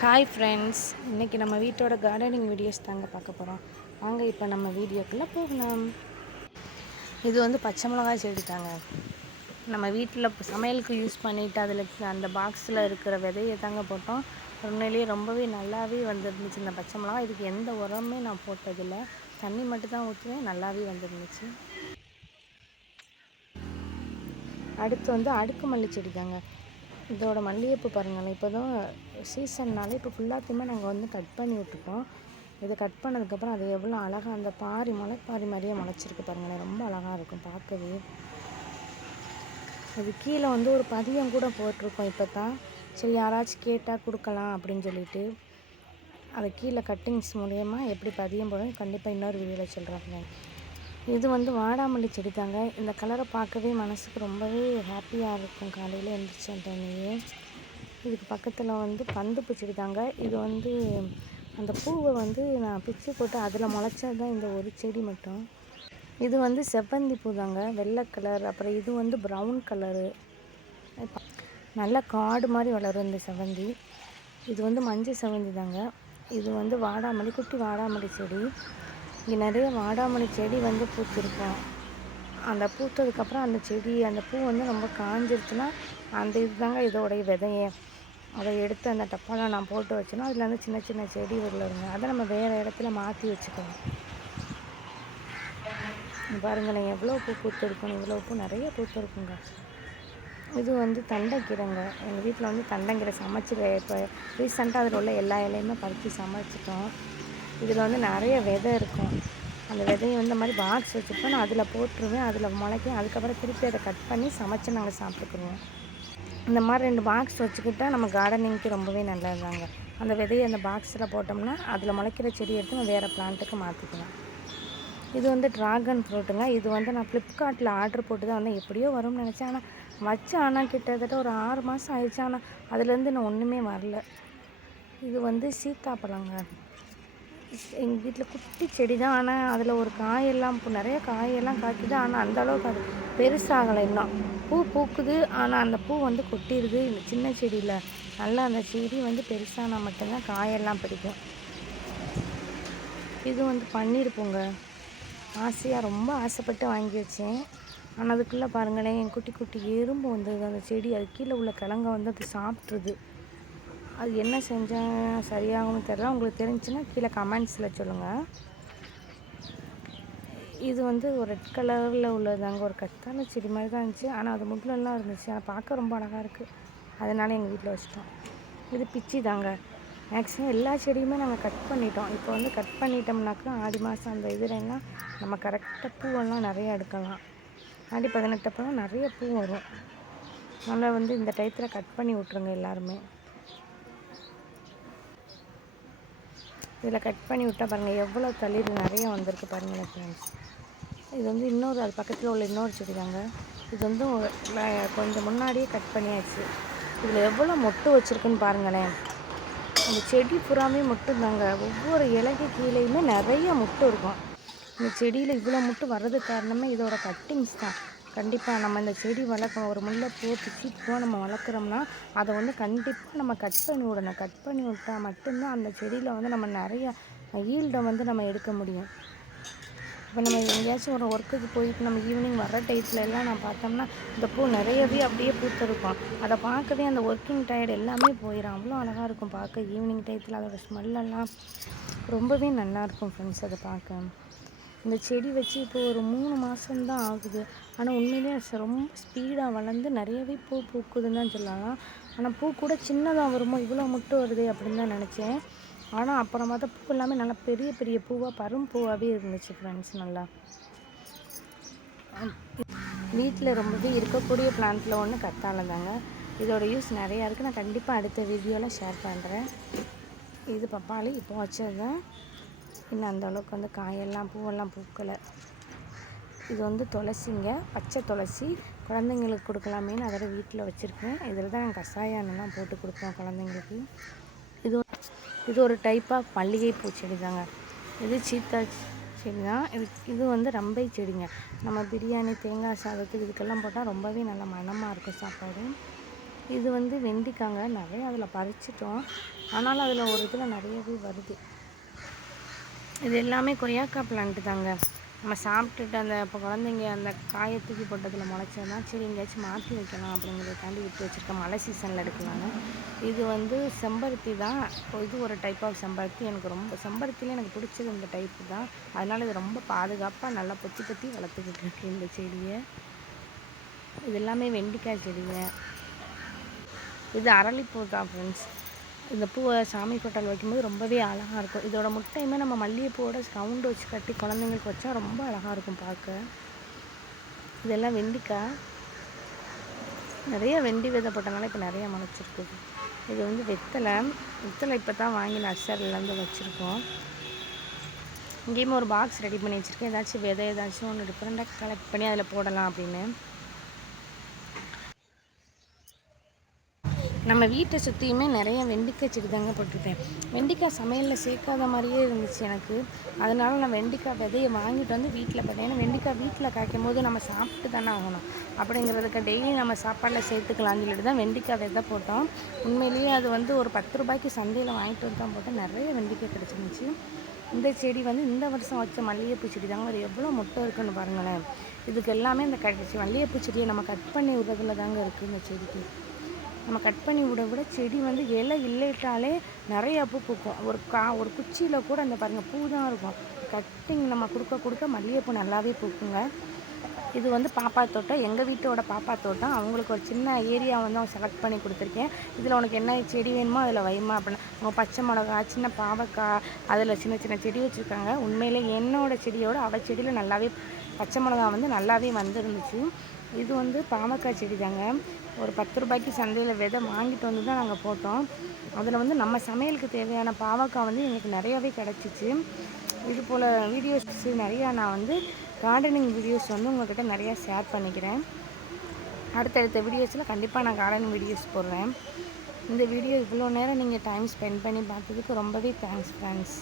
Hi friends இன்றைக்கி நம்ம வீட்டோட கார்டனிங் வீடியோஸ் தாங்க பார்க்க போகிறோம் வாங்க இப்போ நம்ம வீடியோக்குள்ளே போகலாம். இது வந்து பச்சை மிளகாய் செடி தாங்க. நம்ம வீட்டில் சமையலுக்கு யூஸ் பண்ணிவிட்டு அதில் அந்த பாக்ஸில் இருக்கிற விதையை தாங்க போட்டோம். உண்மையிலேயே ரொம்பவே நல்லாவே வந்துருந்துச்சு இந்த பச்சை மிளகாய். இதுக்கு எந்த உரமே நான் போட்டதில்லை. தண்ணி மட்டும் தான் ஊற்றுவேன் நல்லாவே வந்துருந்துச்சு. அடுத்து வந்து அடுக்கு மல்லி செடி தாங்க. இதோட மல்லிகைப்பூ பாருங்களேன். இப்போ தான் சீசன்னாலே இப்போ ஃபுல்லாத்தையுமே நாங்கள் வந்து கட் பண்ணி விட்டுருக்கோம். இதை கட் பண்ணதுக்கப்புறம் அது எவ்வளோ அழகாக அந்த பாரி முளைப்பாரி மாதிரியே முளைச்சிருக்கு பாருங்களேன். ரொம்ப அழகாக இருக்கும் பார்க்கவே. அது கீழே வந்து ஒரு பதியம் கூட போட்டிருக்கோம் இப்போ தான் சரி யாராச்சும் கேட்டால் கொடுக்கலாம் அப்படின்னு சொல்லிட்டு. அதை கீழே கட்டிங்ஸ் மூலயமா எப்படி பதியம் போடும் கண்டிப்பாக இன்னொரு வீடியோவில் சொல்கிறேன் இது வந்து வாடாமல்லி செடி தாங்க இந்த கலரை பார்க்கவே மனசுக்கு ரொம்பவே ஹாப்பியாக இருக்கும். காலையில் எழுந்திரிச்சோடனேயே இதுக்கு பக்கத்தில் வந்து பந்துப்பு செடி தாங்க இது வந்து அந்த பூவை வந்து நான் பிச்சு போட்டு அதில் முளைச்சது தான் இந்த ஒரு செடி மட்டும். இது வந்து செவ்வந்தி பூ தாங்க வெள்ளை கலர். அப்புறம் இது வந்து ப்ரௌன் கலரு. நல்ல காடு மாதிரி வளரும் இந்த செவ்வந்தி. இது வந்து மஞ்சள் செவ்வந்தி தாங்க இது வந்து வாடாமல்லி குட்டி வாடாமல்லி செடி. இங்கே நிறைய வாடாமல்லி செடி வந்து பூத்திருக்கும். அந்த பூத்ததுக்கப்புறம் அந்த செடி அந்த பூ வந்து ரொம்ப காஞ்சிருச்சுன்னா அந்த இதுதாங்க இதோடைய விதையே. அதை எடுத்து அந்த டப்பாவில் நான் போட்டு வச்சேன்னா அதில் வந்து சின்ன சின்ன செடி வருங்க. அதை நம்ம வேறு இடத்துல மாற்றி வச்சுக்கணும். பாருங்களேன் எவ்வளோ பூ பூத்திருக்கும் இவ்வளோ பூ நிறைய பூத்திருக்குங்க. இது வந்து தண்டைக்கீரைங்க எங்கள் வீட்டில் வந்து தண்டைக்கீரை சமைச்சு இப்போ ரீசெண்டாக அதில் உள்ள எல்லா இலையுமே பறித்து சமைச்சிட்டோம். இதில் வந்து நிறைய விதை இருக்கும். அந்த விதையை வந்து இந்த மாதிரி பாக்ஸ் வச்சுருப்போம் நான் அதில் போட்டுருவேன். அதில் முளைக்கும். அதுக்கப்புறம் திருப்பி அதை கட் பண்ணி சமைச்சு நாங்கள் சாப்பிட்டுக்குருவோம் இந்த மாதிரி ரெண்டு பாக்ஸ் வச்சுக்கிட்டால் நம்ம கார்டனிங்க்கு ரொம்பவே நல்லதுதாங்க. அந்த விதையை அந்த பாக்ஸில் போட்டோம்னா அதில் முளைக்கிற செடி எடுத்து நம்ம வேறு பிளான்ட்டுக்கு மாற்றிக்கலாம் இது வந்து ட்ராகன் ஃப்ரூட்டுங்க இது வந்து நான் ஃப்ளிப்கார்ட்டில் ஆர்டர் போட்டு தான் வந்து எப்படியோ வரும்னு நினச்சேன். ஆனால் வச்சு ஆனால் கிட்டத்தட்ட ஒரு ஆறு மாதம் ஆயிடுச்சு. ஆனால் அதுலேருந்து நான் ஒன்றுமே வரல. இது வந்து சீத்தாப்பழங்க. எங்கள் வீட்டில் குட்டி செடி தான். ஆனால் அதில் ஒரு காயெல்லாம் இப்போ நிறைய காயெல்லாம் காய்க்குது. ஆனால் அந்த அளவுக்கு அது பெருசாகலை இன்னும். பூ பூக்குது. ஆனால் அந்த பூ வந்து கொட்டிடுது இந்த சின்ன செடியில். நல்லா அந்த செடி வந்து பெருசானால் மட்டும்தான் காயெல்லாம் பிடிக்கும். இது வந்து பண்ணியிருப்போங்க ஆசையாக ரொம்ப ஆசைப்பட்டு வாங்கி வச்சேன். ஆனால் அதுக்குள்ளே பாருங்களேன் என் குட்டி குட்டி எறும்பு வந்தது. அந்த செடி அது கீழே உள்ள கிழங்க வந்து அது சாப்பிட்ருது அது என்ன செஞ்சால் சரியாகும்னு தெரில உங்களுக்கு தெரிஞ்சுன்னா கீழே கமெண்ட்ஸில் சொல்லுங்கள் இது வந்து ஒரு ரெட் கலரில் உள்ளதாங்க ஒரு கத்தான செடி மாதிரி தான் இருந்துச்சு. ஆனால் அது முள்ளெல்லாம் இருந்துச்சு. ஆனால் பார்க்க ரொம்ப அழகாக இருக்குது அதனால் எங்கள் வீட்டில் வச்சிட்டோம். இது பிச்சி தாங்க. மேக்ஸிமம் எல்லா செடியுமே நாங்கள் கட் பண்ணிட்டோம். இப்போ வந்து கட் பண்ணிட்டோம்னாக்கா ஆடி மாதம் அந்த இதுலலாம் நம்ம கரெக்டாக பூவெல்லாம் நிறைய எடுக்கலாம். ஆடி பதினெட்டப்பெல்லாம் நிறைய பூ வரும். அதனால் வந்து இந்த டயத்தில் கட் பண்ணி விட்ருங்க எல்லாருமே. இதில் கட் பண்ணி விட்டால் பாருங்கள் எவ்வளோ தளிர் நிறைய வந்திருக்கு பாருங்களேன் ஃப்ரெண்ட்ஸ் இது வந்து இன்னொரு அது பக்கத்தில் உள்ள இன்னொரு செடி தாங்க. இது வந்து கொஞ்சம் முன்னாடியே கட் பண்ணியாச்சு. இதில் எவ்வளோ மொட்டு வச்சுருக்குன்னு பாருங்களேன். அந்த செடி புறாமே மொட்டும் தாங்க ஒவ்வொரு இலைக்கு கீழேயுமே நிறைய முட்டு இருக்கும். இந்த செடியில் இவ்வளோ முட்டு வர்றதுக்கு காரணமே இதோட கட்டிங்ஸ் தான். கண்டிப்பாக நம்ம இந்த செடி வளர்க்கணும். ஒரு முல்லைப்பூ பிச்சிப்பூ நம்ம வளர்க்குறோம்னா அதை வந்து கண்டிப்பாக நம்ம கட் பண்ணி விடணும். கட் பண்ணி விட்டால் மட்டும்தான் அந்த செடியில் வந்து நம்ம நிறைய ஈல்டை வந்து நம்ம எடுக்க முடியும். இப்போ நம்ம எங்கேயாச்சும் ஒரு ஒர்க்குக்கு போயிட்டு நம்ம ஈவினிங் வர டைத்தில் எல்லாம் நான் பார்த்தோம்னா இந்த பூ நிறையவே அப்படியே பூத்திருக்கும். அதை பார்க்கவே அந்த ஒர்க்கிங் டயர்டு எல்லாமே போயிடும் அவ்வளோ அழகாக இருக்கும் பார்க்க. ஈவினிங் டயத்தில் அதோடய ஸ்மெல்லெல்லாம் ரொம்பவே நல்லாயிருக்கும் ஃப்ரெண்ட்ஸ் அதை பார்க்க. இந்த செடி வச்சு இப்போ ஒரு மூணு மாதம்தான் ஆகுது. ஆனால் உண்மையிலே ரொம்ப ஸ்பீடாக வளர்ந்து நிறையவே பூ பூக்குதுன்னு தான் சொல்லலாம். ஆனால் பூ கூட சின்னதாக வருமோ இவ்வளோ முட்டு வருது அப்படின்னு தான் நினச்சேன். ஆனால் அப்புறம் பார்த்தா பூ எல்லாமே நல்லா பெரிய பெரிய பூவாக பரும் பூவாகவே இருந்துச்சு ஃப்ரெண்ட்ஸ் நல்லா. வீட்டில் ரொம்பவே இருக்கக்கூடிய பிளான்ட்டில் ஒன்று கத்தாழை தாங்க இதோட யூஸ் நிறையா இருக்குது நான் கண்டிப்பாக அடுத்த வீடியோவில் ஷேர் பண்ணுறேன் இது பப்பாளி இப்போ வச்சது தான் இன்னும் அந்தளவுக்கு வந்து காயெல்லாம் பூவெல்லாம் பூக்கலை. இது வந்து துளசிங்க. பச்சை துளசி. குழந்தைங்களுக்கு கொடுக்கலாமேன்னு அதோட வீட்டில் வச்சுருக்கேன். இதில் தான் கஷாயம்லாம் போட்டு கொடுப்போம் குழந்தைங்களுக்கு. இது இது ஒரு டைப் ஆஃப் பூ செடி தாங்க இது சீத்தா செடி தான் இது இது வந்து ரம்பை செடிங்க. நம்ம பிரியாணி தேங்காய் சாதத்துக்கு இதுக்கெல்லாம் போட்டால் ரொம்பவே நல்ல மணமாக இருக்கும் சாப்பாடு. இது வந்து வெண்டிக்காங்க. நிறைய அதில் பறிச்சிட்டோம். ஆனாலும் அதில் ஒரு இதில் நிறையவே வருது. இது எல்லாமே கொய்யாக்காய் பிளான்ட்டு தாங்க. நம்ம சாப்பிட்டுட்டு அந்த இப்போ குழந்தைங்க அந்த காயை தூக்கி போட்டதில் முளைச்சதுனா சரி எங்கேயாச்சும் மாற்றி வைக்கலாம் அப்படிங்கிறதுக்காண்டி விட்டு வச்சுருக்கேன் மழை சீசனில் எடுக்கலாங்க. இது வந்து செம்பருத்தி தான். இது ஒரு டைப் ஆஃப் செம்பருத்தி. எனக்கு ரொம்ப செம்பருத்தியில் எனக்கு பிடிச்சது இந்த டைப்பு தான். அதனால் இது ரொம்ப பாதுகாப்பாக நல்லா பொத்தி பொத்தி வளர்த்துக்கிட்டு இருக்கு இந்த செடியை. இது எல்லாமே வெண்டிக்காய் செடிங்க. இது அரளிப்பூ தான் ஃப்ரெண்ட்ஸ் இந்த பூவை சாமி கொட்டால் வைக்கும்போது ரொம்பவே அழகாக இருக்கும். இதோட முட்டையுமே நம்ம மல்லிகைப்பூவோட சவுண்டு வச்சு கட்டி குழந்தைங்களுக்கு வச்சா ரொம்ப அழகாக இருக்கும் பார்க்க. இதெல்லாம் வெண்டிக்காய். நிறைய வெண்டி விதை போட்டனால இப்போ நிறைய முளைச்சிருக்குது இது வந்து வெத்தலை. வெத்தலை இப்போ தான் வாங்கி நர்சரிலேருந்து வச்சுருக்கோம். இங்கேயுமே ஒரு பாக்ஸ் ரெடி பண்ணி வச்சுருக்கேன். ஏதாச்சும் விதை ஏதாச்சும் ஒன்று டிஃப்ரெண்ட்டாக கலெக்ட் பண்ணி அதில் போடலாம் அப்படின்னு. நம்ம வீட்டை சுற்றியுமே நிறைய வெண்டிக்காய் செடி தாங்க போட்டிருக்கேன். வெண்டிக்காய் சமையலில் சேர்க்காத மாதிரியே இருந்துச்சு எனக்கு. அதனால் நான் வெண்டிக்காய் விதையை வாங்கிட்டு வந்து வீட்டில் போட்டேன் ஏன்னா வெண்டிக்காய் வீட்டில் காய்க்கும் போது நம்ம சாப்பிட்டு தானே ஆகணும். அப்படிங்கிறதுக்கு டெய்லி நம்ம சாப்பாடில் சேர்த்துக்கலாம்னு சொல்லிட்டு தான் வெண்டிக்காய் விதை போட்டோம். உண்மையிலேயே அது வந்து ஒரு பத்து ரூபாய்க்கு சந்தையில் வாங்கிட்டு வந்து தான் போட்டேன் நிறைய வெண்டிக்காய் கிடச்சிருந்துச்சு. இந்த செடி வந்து இந்த வருஷம் வச்ச மல்லிகைப்பூ செடி தாங்க. அது எவ்வளோ முட்டை இருக்குன்னு பாருங்களேன். இதுக்கு எல்லாமே இந்த கட்சி மல்லிகைப்பூ செடியை நம்ம கட் பண்ணி விடுறதுல தாங்க இருக்குது இந்த செடிக்கு. நம்ம கட் பண்ணி விட விட செடி வந்து இலை இல்லைட்டாலே நிறையா பூ பூக்கும். ஒரு கா ஒரு குச்சியில் கூட அந்த பாருங்கள் பூ தான் இருக்கும். கட்டிங் நம்ம கொடுக்க கொடுக்க மல்லிகைப்பூ நல்லாவே பூக்குங்க. இது வந்து பாப்பா தோட்டம். எங்கள் வீட்டோட பாப்பா தோட்டம். அவங்களுக்கு ஒரு சின்ன ஏரியா வந்து அவங்க செலக்ட் பண்ணி கொடுத்துருக்கேன். இதில் உனக்கு என்ன செடி வேணுமோ அதில் வைமா அப்படின்னு அவங்க பச்சை மிளகா சின்ன பாவக்காய் அதில் சின்ன சின்ன செடி வச்சுருக்காங்க. உண்மையிலே என்னோட செடியோட அவள் செடியில் நல்லாவே பச்சை மிளகா வந்து நல்லாவே வந்துருந்துச்சு. இது வந்து பாவக்காய் செடி தாங்க ஒரு பத்து ரூபாய்க்கு சந்தையில் விதை வாங்கிட்டு வந்து தான் நாங்கள் போட்டோம். அதில் வந்து நம்ம சமையலுக்கு தேவையான பாவக்காய் வந்து எங்களுக்கு நிறையாவே கிடச்சிச்சு. இது போல் வீடியோஸ் நிறையா நான் வந்து கார்டனிங் வீடியோஸ் வந்து உங்கள்கிட்ட நிறையா ஷேர் பண்ணிக்கிறேன். அடுத்தடுத்த வீடியோஸில் கண்டிப்பாக நான் கார்டனிங் வீடியோஸ் போடுறேன். இந்த வீடியோ இவ்வளோ நேரம் நீங்கள் டைம் ஸ்பெண்ட் பண்ணி பார்த்ததுக்கு ரொம்பவே தேங்க்ஸ் ஃப்ரெண்ட்ஸ்